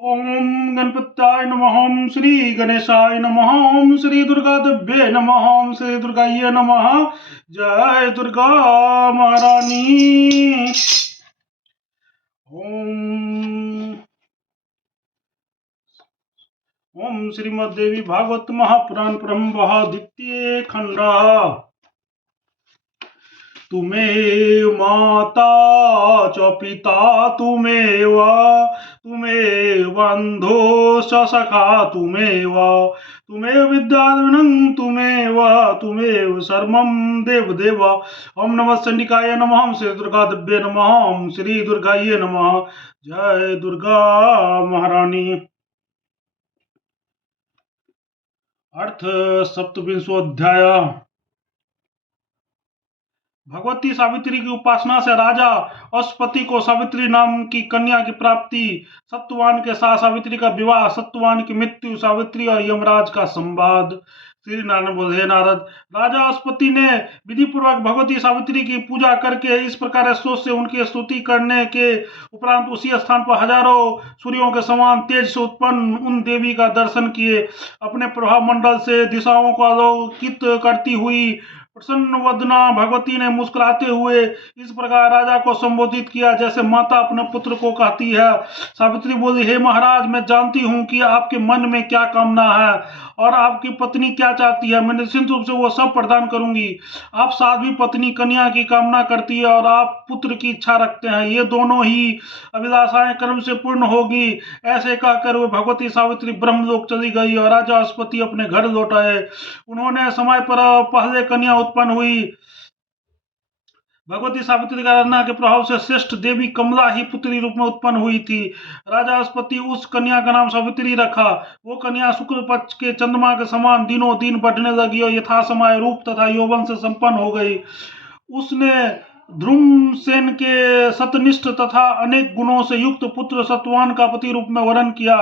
ओम गणपत्याय नमः। ओम श्री गणेशाय नमः। ओम श्री दुर्गा देव्ये नमः। ओम श्री दुर्गाये नमः। जय दुर्गा महारानी। ओम ओम श्रीमद्देवी भागवत महापुराण ब्रह्म द्वितीय खंड। तुमेव माता च पिता तुमेव बन्धो च सखा तुमेव विद्याद्रविणं तुमेव सर्वं देवदेव। ओम नमः चंडिकाय नमः। ओम श्री दुर्गा देव्ये नमः। ओम श्री दुर्गाये नमः। जय दुर्गा महारानी। अर्थ सप्तविंशोऽध्याय। भगवती सावित्री की उपासना से राजा अश्वपति को सावित्री नाम की कन्या की प्राप्ति, सत्यवान के साथ सावित्री का विवाह, सत्यवान की मृत्यु, सावित्री और यमराज का संवाद। श्री नारायण बोले, हे नारद, राजा अश्वपति ने विधि पूर्वक भगवती सावित्री की पूजा करके इस प्रकार सोच से उनकी स्तुति करने के उपरांत उसी स्थान पर हजारों सूर्यों के समान तेज से उत्पन्न उन देवी का दर्शन किए। अपने प्रभाव मंडल से दिशाओं को आलोकित करती हुई प्रसन्न वदना भगवती ने मुस्कुराते हुए इस प्रकार राजा को संबोधित किया जैसे माता अपने पुत्र को कहती है। सावित्री बोली, हे महाराज, मैं जानती हूँ कि आपके मन में क्या कामना है और आपकी पत्नी क्या चाहती है। मैं निश्चित रूप से वो सब प्रदान करूंगी। आप साध्वी पत्नी कन्या की कामना करती है और आप पुत्र की इच्छा रखते हैं। ये दोनों ही अभिलाषाएं कर्म से पूर्ण होगी। ऐसे कहकर वो भगवती सावित्री ब्रह्मलोक चली गई और राजा अश्वपति अपने घर लौट आए। उन्होंने समय पर पहले कन्या उत्पन्न हुई। भगवती सावित्री का आराधना के प्रभाव से श्रेष्ठ देवी कमला ही पुत्री रूप में उत्पन्न हुई थी। राजा अश्वपति उस कन्या का नाम सावित्री रखा। वो कन्या शुक्ल पक्ष के चंद्रमा के समान दिनों दिन बढ़ने लगी और यथा समय रूप तथा यौवन से संपन्न हो गई। उसने ध्रुमसेन के सतनिष्ठ तथा अनेक गुणों से युक्त पुत्र सत्यवान का पति रूप में वर्ण किया।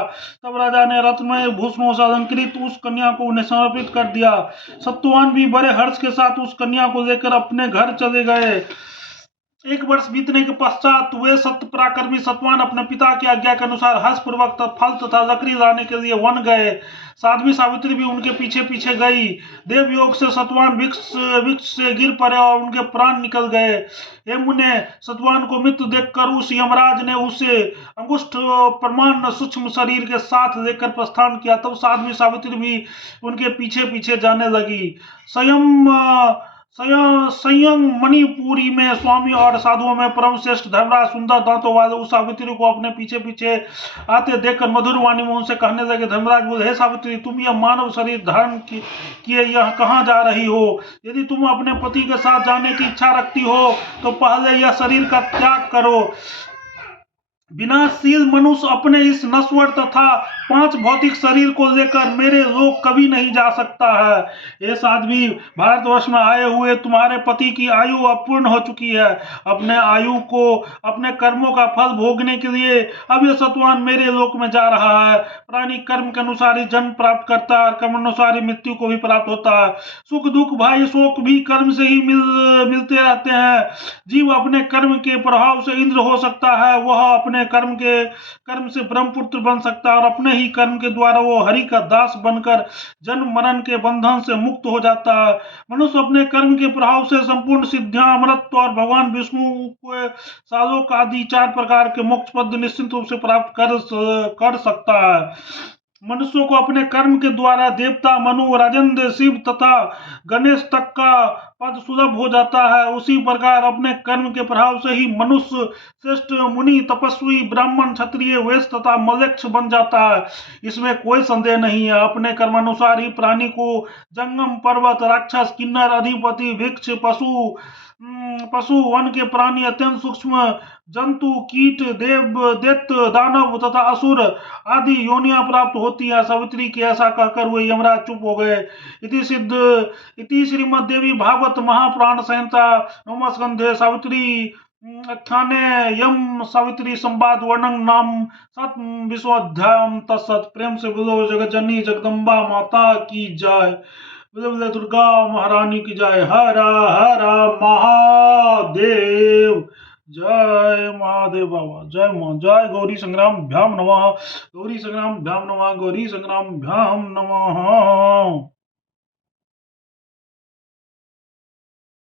तब राजा ने रत्नमय भूषणों से अलंकृत उस कन्या को उन्हें समर्पित कर दिया। सत्यवान भी बड़े हर्ष के साथ उस कन्या को लेकर अपने घर चले गए। एक वर्ष बीतने के पश्चात वे सत्य पराक्रमी सत्यवान अपने पिता की आज्ञा के अनुसार हर्ष पूर्वक फल तथा लकड़ी लाने के लिए वन गए। साध्वी सावित्री भी उनके पीछे पीछे गई। देव योग से सत्यवान वृक्ष से गिर पड़े और उनके प्राण निकल गए। हे मुने, सत्यवान को मृत्यु देखकर उस यमराज ने उसे अंगुष्ठ प्रमाण सूक्ष्म शरीर के साथ लेकर प्रस्थान किया। तब साध्वी सावित्री भी उनके पीछे पीछे जाने लगी। संयम मणिपुरी में स्वामी और साधुओं में परम श्रेष्ठ धर्मराज सुंदर दांतों वाले उस सावित्री को अपने पीछे पीछे आते देखकर मधुर वाणी में उनसे कहने लगे। धर्मराज बोले, हे सावित्री, तुम यह मानव शरीर धारण किए यह कहाँ जा रही हो? यदि तुम अपने पति के साथ जाने की इच्छा रखती हो तो पहले यह शरीर का त्याग करो। विनाशशील मनुष्य अपने इस नश्वर तथा 5 भौतिक शरीर को लेकर मेरे लोक कभी नहीं जा सकता है। ये साध्वी, भारतवर्ष में आए हुए तुम्हारे पति की आयु अपूर्ण हो चुकी है। अपने आयु को अपने कर्मों का फल भोगने के लिए अब यह सत्यवान मेरे लोक में जा रहा है। प्राणी कर्म के अनुसार ही जन्म प्राप्त करता है और कर्म अनुसार ही मृत्यु को भी प्राप्त होता है। सुख दुख भय शोक भी कर्म से ही मिलते रहते हैं। जीव अपने कर्म के प्रभाव से इंद्र हो सकता है, वह अपने कर्म से ब्रह्मपुत्र बन सकता है और अपने ही कर्म के द्वारा वो हरि का दास बनकर जन्म मरण के बंधन से मुक्त हो जाता है। मनुष्य अपने कर्म के प्रभाव से संपूर्ण सिद्धियां, अमरत्व और भगवान विष्णु के सालोक आदि 4 प्रकार के मोक्ष पद निश्चित रूप से प्राप्त कर सकता है। मनुष्यों को अपने कर्म के द्वारा देवता, मनु, राजेंद्र, शिव तथा गणेश तक का पद सुलभ हो जाता है। उसी प्रकार अपने कर्म के प्रभाव से ही मनुष्य श्रेष्ठ मुनि, तपस्वी, ब्राह्मण, क्षत्रिय, वैश्य तथा मलेच्छ बन जाता है। इसमें कोई संदेह नहीं है। अपने कर्मानुसार ही प्राणी को जंगम, पर्वत, राक्षस, किन्नर, अधिपति, वृक्ष, पशु, वन के प्राणी, अत्यंत सूक्ष्म जंतु, कीट, देव, दैत्य, दानव तथा असुर आदि योनियां प्राप्त होती है। सावित्री के ऐसा कहकर हुए यमराज चुप हो गए। इति श्रीमद्देवी भागवत महापुराण संहिता 9 स्कंधे सावित्री आख्याने यम सावित्री संवाद वर्णन नाम 7 तत्सत। प्रेम से बोलो जगत जननी जगदम्बा माता की जय। बोले दुर्गा महारानी की जय। हर हर महादेव। जय महादेव बाबा, जय मां, जय गौरी संग्राम भ्याम नमः, गौरी संग्राम भ्याम नमः, गौरी संग्राम भ्याम नमः।